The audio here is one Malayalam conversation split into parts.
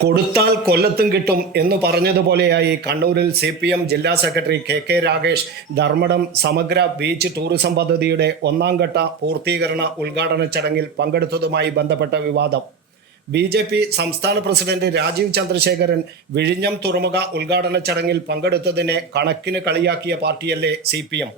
കൊടുത്താൽ കൊല്ലത്തും കിട്ടും എന്ന് പറഞ്ഞതുപോലെയായി കണ്ണൂരിൽ സി പി എം ജില്ലാ secretary K K Ragesh Dharmadam സമഗ്ര ബീച്ച് ടൂറിസം പദ്ധതിയുടെ ഒന്നാം ഘട്ട പൂർത്തീകരണ ഉദ്ഘാടന ചടങ്ങിൽ പങ്കെടുത്തതുമായി ബന്ധപ്പെട്ട വിവാദം. ബി ജെ പി സംസ്ഥാന പ്രസിഡന്റ് രാജീവ് ചന്ദ്രശേഖരൻ വിഴിഞ്ഞം തുറമുഖ ഉദ്ഘാടന ചടങ്ങിൽ പങ്കെടുത്തതിനെ കണക്കിന് കളിയാക്കിയ പാർട്ടിയല്ലേ സി പി എം.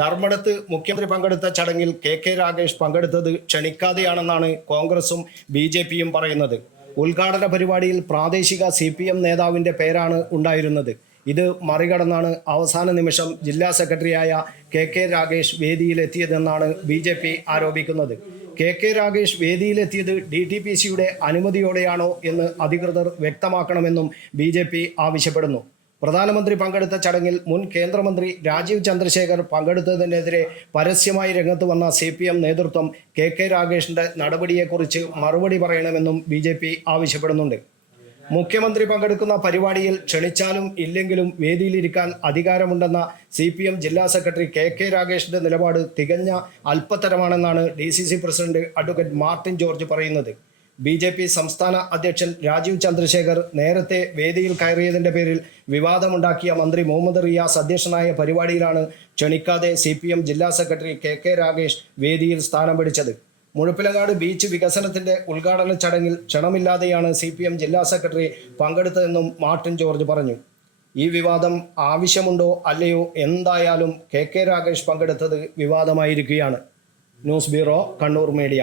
ധർമ്മടത്ത് മുഖ്യമന്ത്രി പങ്കെടുത്ത ചടങ്ങിൽ കെ കെ രാഗേഷ് പങ്കെടുത്തത് ക്ഷണിക്കാതെയാണെന്നാണ് കോൺഗ്രസും ബി ജെ പിയും പറയുന്നത്. ഉദ്ഘാടന പരിപാടിയിൽ പ്രാദേശിക സി പി എം നേതാവിന്റെ പേരാണ് ഉണ്ടായിരുന്നത്. ഇത് മറികടന്നാണ് അവസാന നിമിഷം ജില്ലാ സെക്രട്ടറിയായ കെ കെ രാഗേഷ് വേദിയിലെത്തിയതെന്നാണ് ബി ജെ പി ആരോപിക്കുന്നത്. കെ കെ രാഗേഷ് വേദിയിലെത്തിയത് ഡി ടി പി സിയുടെ അനുമതിയോടെയാണോ എന്ന് അധികൃതർ വ്യക്തമാക്കണമെന്നും ബി ആവശ്യപ്പെടുന്നു. പ്രധാനമന്ത്രി പങ്കെടുത്ത ചടങ്ങിൽ മുൻ കേന്ദ്രമന്ത്രി രാജീവ് ചന്ദ്രശേഖർ പങ്കെടുത്തതിനെതിരെ പരസ്യമായി രംഗത്ത് വന്ന സി പി എം നേതൃത്വം കെ കെ രാഗേഷിന്റെ നടപടിയെക്കുറിച്ച് മറുപടി പറയണമെന്നും ബി ജെ പി ആവശ്യപ്പെടുന്നുണ്ട്. മുഖ്യമന്ത്രി പങ്കെടുക്കുന്ന പരിപാടിയിൽ ക്ഷണിച്ചാലും ഇല്ലെങ്കിലും വേദിയിലിരിക്കാൻ അധികാരമുണ്ടെന്ന സി പി എം ജില്ലാ സെക്രട്ടറി കെ കെ രാഗേഷിന്റെ നിലപാട് തികഞ്ഞ അല്പത്തരമാണെന്നാണ് D C C president advocate Martin George പറയുന്നത്. ബി ജെ പി സംസ്ഥാന അധ്യക്ഷൻ രാജീവ് ചന്ദ്രശേഖർ നേരത്തെ വേദിയിൽ കയറിയതിന്റെ പേരിൽ വിവാദമുണ്ടാക്കിയ മന്ത്രി മുഹമ്മദ് റിയാസ് അധ്യക്ഷനായ പരിപാടിയിലാണ് ക്ഷണിക്കാതെ സി പി എം ജില്ലാ സെക്രട്ടറി കെ കെ രാഗേഷ് വേദിയിൽ സ്ഥാനം പിടിച്ചത്. മുഴപ്പിലങ്ങാട് ബീച്ച് വികസനത്തിന്റെ ഉദ്ഘാടന ചടങ്ങിൽ ക്ഷണമില്ലാതെയാണ് സി പി എം ജില്ലാ സെക്രട്ടറി പങ്കെടുത്തതെന്നും മാർട്ടിൻ ജോർജ് പറഞ്ഞു. ഈ വിവാദം ആവശ്യമുണ്ടോ അല്ലയോ എന്തായാലും കെ കെ രാഗേഷ് പങ്കെടുത്തത് വിവാദമായിരിക്കുകയാണ്. News bureau Kannur media.